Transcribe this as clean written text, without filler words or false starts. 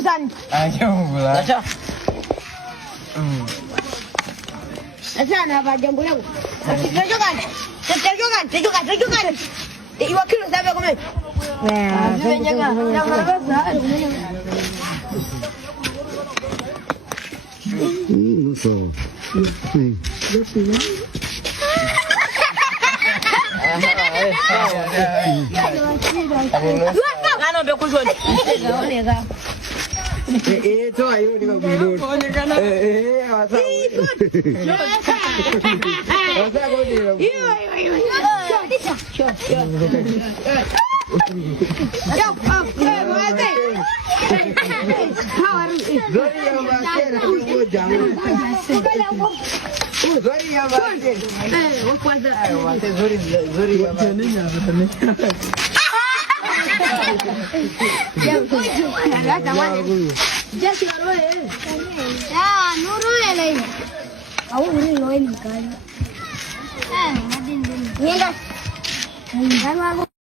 usan. Ayo pula. Acha. Sana ba jambo langu. Tunjokan. Iwa kilo sabe kome. Ano be kuzoni. Itu ayo di mobil. Masa. Masa kau di. Zori yang basir, aku jangan. Zori yang basir. Zori yang basir. Ya, nuru ya lain.